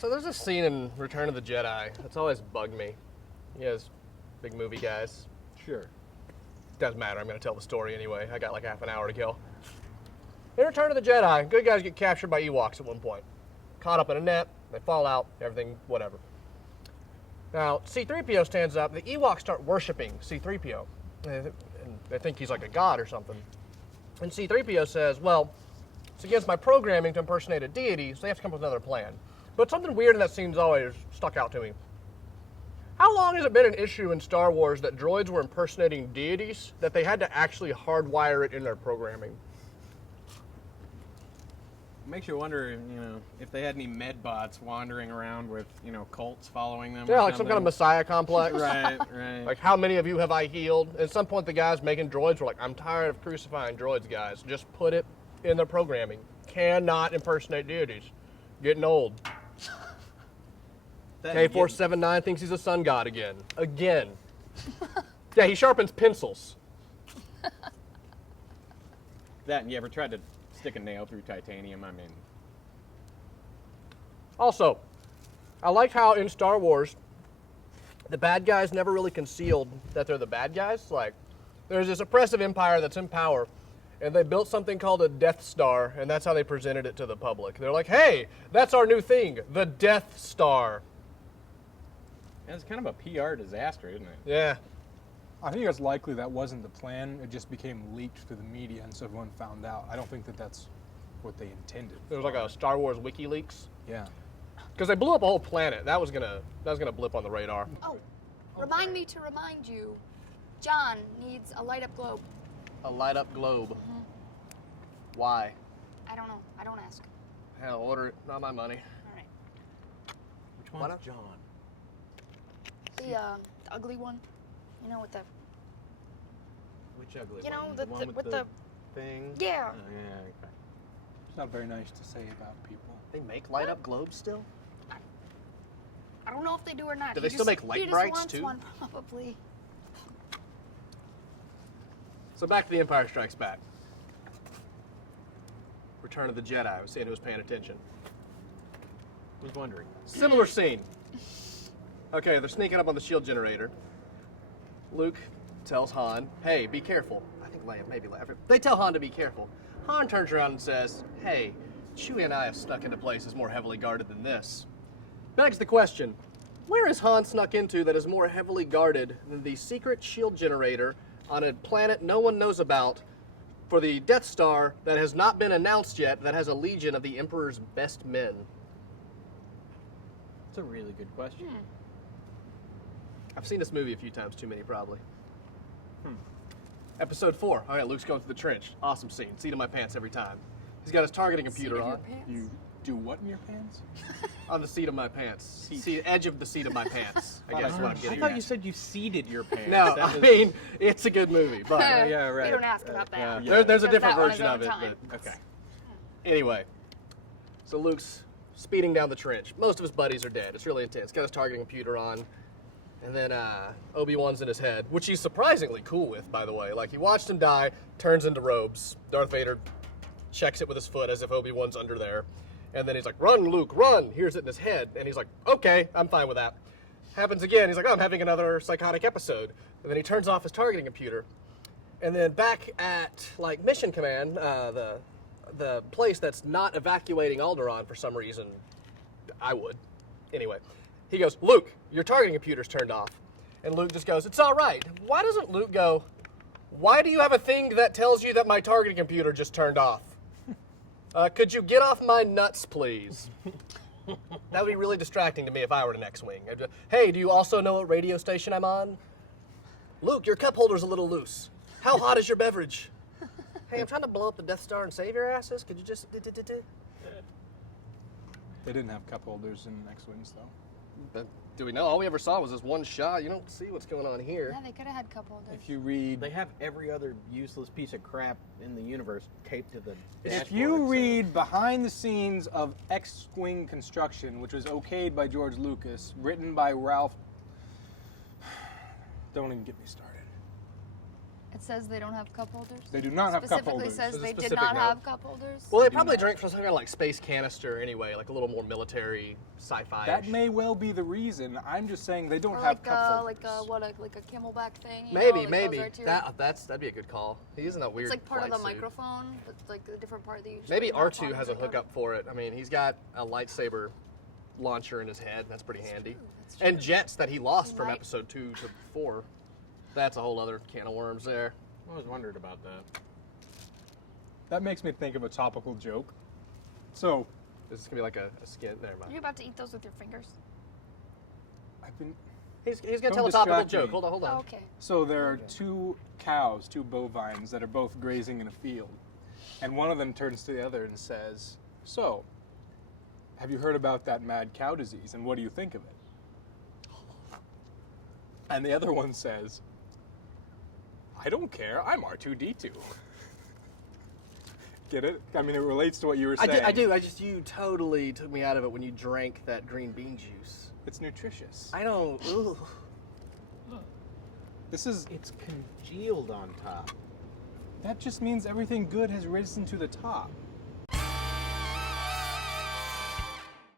So there's a scene in Return of the Jedi that's always bugged me. You guys, big movie guys. Sure. Doesn't matter. I'm going to tell the story anyway. I got like half an hour to kill. In Return of the Jedi, good guys get captured by Ewoks at one point. Caught up in a net, they fall out, everything, whatever. Now, C-3PO stands up, the Ewoks start worshiping C-3PO. And they think he's like a god or something. And C-3PO says, well, it's against my programming to impersonate a deity, so they have to come up with another plan. But something weird in that scene's always stuck out to me. How long has it been an issue in Star Wars that droids were impersonating deities that they had to actually hardwire it in their programming? It makes you wonder, you know, if they had any medbots wandering around with, you know, cults following them. Yeah, or like some kind of something. messiah complex. Right, right. Like, how many of you have I healed? At some point, the guys making droids were like, I'm tired of crucifying droids, guys. Just put it in their programming. Cannot impersonate deities. Getting old. K479 thinks he's a sun god again. Again. Yeah, he sharpens pencils. That, and you ever tried to stick a nail through titanium? I mean, Also, I like how in Star Wars, the bad guys never really concealed that they're the bad guys. Like, there's this oppressive empire that's in power, and they built something called a Death Star, and that's how they presented it to the public. They're like, hey, that's our new thing, the Death Star. it's kind of a PR disaster, isn't it? Yeah. I think it's likely that wasn't the plan. It just became leaked to the media, and so everyone found out. I don't think that that's what they intended. There was like a Star Wars WikiLeaks. Yeah. Because they blew up a whole planet. That was gonna blip on the radar. Oh, remind me to remind you, John needs a light-up globe. A light up globe. Mm-hmm. Why? I don't know. I don't ask. Hell, order it. Not my money. All right. Which Why one's not? John? The ugly one. You know, with the Which ugly You know, one? the- one with the- thing? yeah. Oh, yeah, okay. It's not very nice to say about people. They make light up globes still? I don't know if they do or not. Do He they still just- make light he just brights, wants too? One, probably. So back to The Empire Strikes Back. Return of the Jedi. I was saying who was paying attention. Was wondering. Similar scene. Okay, they're sneaking up on the shield generator. Luke tells Han, hey, be careful. I think Leia, maybe Leia. They tell Han to be careful. Han turns around and says, hey, Chewie and I have snuck into places more heavily guarded than this. Begs the question, where is Han snuck into that is more heavily guarded than the secret shield generator on a planet no one knows about for the Death Star that has not been announced yet that has a legion of the Emperor's best men? That's a really good question. I've seen this movie a few times, too many probably. Episode 4. All right, Luke's going through the trench. Awesome scene. Seat of my pants every time. He's got his targeting computer on. You do what in your pants? On the seat of my pants. Edge of the seat of my pants. I guess is what I'm I getting thought at. you said you seeded your pants. No, That I was- mean, it's a good movie, but yeah, right. We don't ask about that. Yeah. there's a Does different that on version his of own it. time. But Okay. anyway, so Luke's speeding down the trench. Most of his buddies are dead. It's really intense. Got his targeting computer on. And then Obi-Wan's in his head, which he's surprisingly cool with, by the way. Like, he watched him die, turns into robes. Darth Vader checks it with his foot as if Obi-Wan's under there. And then he's like, run, Luke, run! Hears it in his head. And he's like, okay, I'm fine with that. Happens again. He's like, oh, I'm having another psychotic episode. And then he turns off his targeting computer. And then back at, like, Mission Command, the place that's not evacuating Alderaan for some reason, I would. Anyway. He goes, Luke, your targeting computer's turned off. And Luke just goes, it's all right. Why doesn't Luke go, why do you have a thing that tells you that my targeting computer just turned off? Could you get off my nuts, please? That would be really distracting to me if I were an X-Wing. I'd be, hey, do you also know what radio station I'm on? Luke, your cup holder's a little loose. How hot is your beverage? Hey, I'm trying to blow up the Death Star and save your asses. Could you just... They didn't have cup holders in X-Wings, though. But do we know? All we ever saw was this one shot. You don't see what's going on here. Yeah, they could have had cup holders. If you read, They have every other useless piece of crap in the universe taped to the if dashboard, you so- read behind the scenes of X-Wing construction, which was okayed by George Lucas, written by Ralph, don't even get me started. It says they don't have cup holders. They do not have cup Specifically holders. says There's a they did specific not note. have cup holders. Well, they do probably not. drink from some kind of like space canister anyway, like a little more military sci-fi. That may well be the reason. I'm just saying they don't or have like cup a holders. like a Camelback thing. You Maybe, know, maybe. Goes right to That'd be a good call. He isn't that weird. it's like part of the flight suit. microphone, but like a different part that you. Maybe just, like, R2 not has a on. hookup for it. I mean, he's got a lightsaber launcher in his head. That's pretty handy. That's true. And jets that he lost He from might- episode 2 to 4. That's a whole other can of worms there. I always wondered about that. That makes me think of a topical joke. So, This is gonna be like a skin. Never Are mind. you about to eat those with your fingers? I've been. He's gonna Don't tell a topical distract joke. me. Hold on. Oh, okay. So there are two cows, two bovines that are both grazing in a field, and one of them turns to the other and says, "So, have you heard about that mad cow disease, and what do you think of it?" And the other one says, "I don't care. I'm R2D2." Get it? I mean, it relates to what you were saying. I do. You totally took me out of it when you drank that green bean juice. It's nutritious. I don't. Ugh. This is. It's congealed on top. That just means everything good has risen to the top.